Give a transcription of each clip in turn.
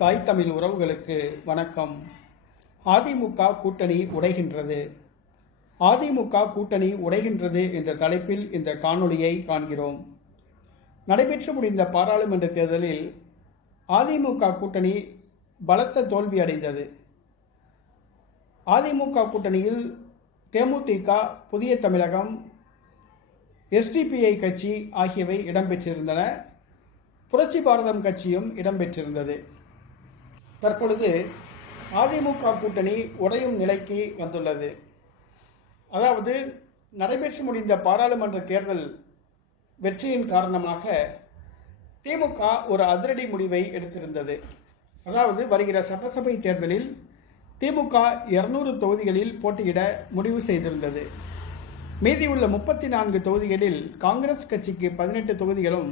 தாய் தமிழ் உறவுகளுக்கு வணக்கம். அதிமுக கூட்டணி உடைகின்றது. அதிமுக கூட்டணி உடைகின்றது என்ற தலைப்பில் இந்த காணொளியை காண்கிறோம். நடைபெற்று முடிந்த பாராளுமன்ற தேர்தலில் அதிமுக கூட்டணி பலத்த தோல்வி அடைந்தது. அதிமுக கூட்டணியில் தேமுதிக, புதிய தமிழகம், எஸ்டிபிஐ கட்சி ஆகியவை இடம்பெற்றிருந்தன. புரட்சி பாரதம் கட்சியும் இடம்பெற்றிருந்தது. தற்பொழுது அதிமுக கூட்டணி உடையும் நிலைக்கு வந்துள்ளது. அதாவது நடைபெற்று முடிந்த பாராளுமன்ற தேர்தல் வெற்றியின் காரணமாக திமுக ஒரு அதிரடி முடிவை எடுத்திருந்தது. அதாவது வருகிற சட்டசபை தேர்தலில் திமுக 200 தொகுதிகளில் போட்டியிட முடிவு செய்திருந்தது. மீதியுள்ள 34 தொகுதிகளில் காங்கிரஸ் கட்சிக்கு 18 தொகுதிகளும்,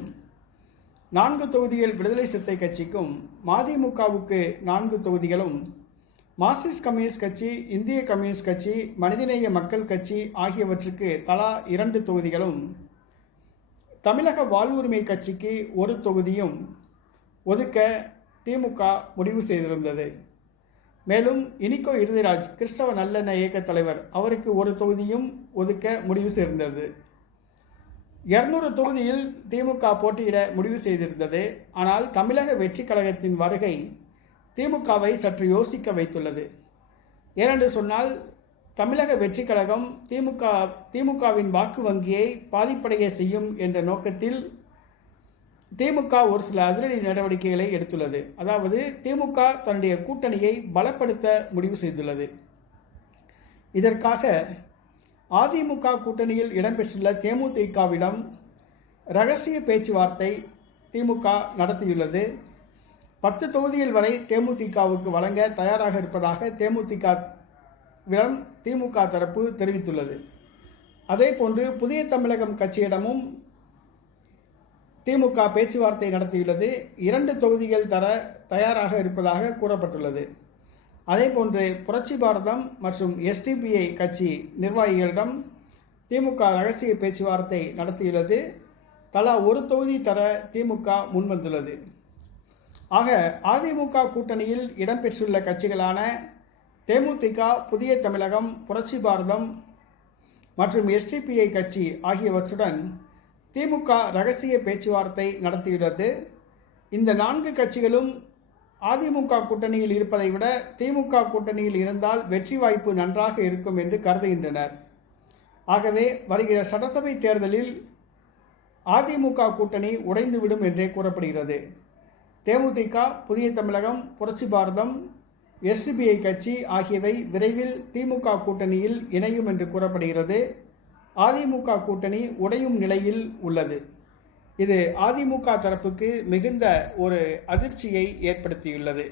4 தொகுதிகள் விடுதலை சிறுத்தை கட்சிக்கும், மதிமுகவுக்கு 4 தொகுதிகளும், மார்க்சிஸ்ட் கம்யூனிஸ்ட் கட்சி, இந்திய கம்யூனிஸ்ட் கட்சி, மனிதநேய மக்கள் கட்சி ஆகியவற்றுக்கு தலா 2 தொகுதிகளும், தமிழக வாழ்வுரிமை கட்சிக்கு 1 தொகுதியும் ஒதுக்க திமுக முடிவு செய்திருந்தது. மேலும் இனிகோ இறுதிராஜ், கிறிஸ்தவ நல்லெண்ண இயக்க தலைவர், அவருக்கு 1 தொகுதியும் ஒதுக்க முடிவு செய்திருந்தது. 200 தொகுதியில் திமுக போட்டியிட முடிவு செய்திருந்தது. ஆனால் தமிழக வெற்றி கழகத்தின் வருகை திமுகவை சற்று யோசிக்க வைத்துள்ளது. ஏனென்று சொன்னால், தமிழக வெற்றி கழகம் திமுகவின் வாக்கு வங்கியை பாதிப்படைய செய்யும் என்ற நோக்கத்தில் திமுக ஒரு சில அதிரடி நடவடிக்கைகளை எடுத்துள்ளது. அதாவது திமுக தன்னுடைய கூட்டணியை பலப்படுத்த முடிவு செய்துள்ளது. இதற்காக அதிமுக கூட்டணியில் இடம்பெற்றுள்ள தேமுதிகவிடம் ரகசிய பேச்சுவார்த்தை திமுக நடத்தியுள்ளது. 10 தொகுதிகள் வரை தேமுதிகவுக்கு வழங்க தயாராக இருப்பதாக தேமுதிகவிடம் திமுக தரப்பு தெரிவித்துள்ளது. அதேபோன்று புதிய தமிழகம் கட்சியிடமும் திமுக பேச்சுவார்த்தை நடத்தியுள்ளது. 2 தொகுதிகள் தர தயாராக இருப்பதாக கூறப்பட்டுள்ளது. அதேபோன்று புரட்சி பாரதம் மற்றும் எஸ்டிபிஐ கட்சி நிர்வாகிகளிடம் திமுக ரகசிய பேச்சுவார்த்தை நடத்தியுள்ளது. தலா 1 தொகுதி தர திமுக முன்வந்துள்ளது. ஆக அதிமுக கூட்டணியில் இடம்பெற்றுள்ள கட்சிகளான தேமுதிக, புதிய தமிழகம், புரட்சி பாரதம் மற்றும் எஸ்டிபிஐ கட்சி ஆகியவற்றுடன் திமுக ரகசிய பேச்சுவார்த்தை நடத்தியுள்ளது. இந்த 4 கட்சிகளும் அதிமுக கூட்டணியில் இருப்பதை விட திமுக கூட்டணியில் இருந்தால் வெற்றி வாய்ப்பு நன்றாக இருக்கும் என்று கருதுகின்றனர். ஆகவே வருகிற சட்டசபை தேர்தலில் அதிமுக கூட்டணி உடைந்துவிடும் என்றே கூறப்படுகிறது. தேமுதிக, புதிய தமிழகம், புரட்சி பாரதம், எஸ்டிபிஐ கட்சி ஆகியவை விரைவில் திமுக கூட்டணியில் இணையும் என்று கூறப்படுகிறது. அதிமுக கூட்டணி உடையும் நிலையில் உள்ளது. இது அதிமுக தரப்புக்கு மிகுந்த ஒரு அதிர்ச்சியை ஏற்படுத்தியுள்ளது.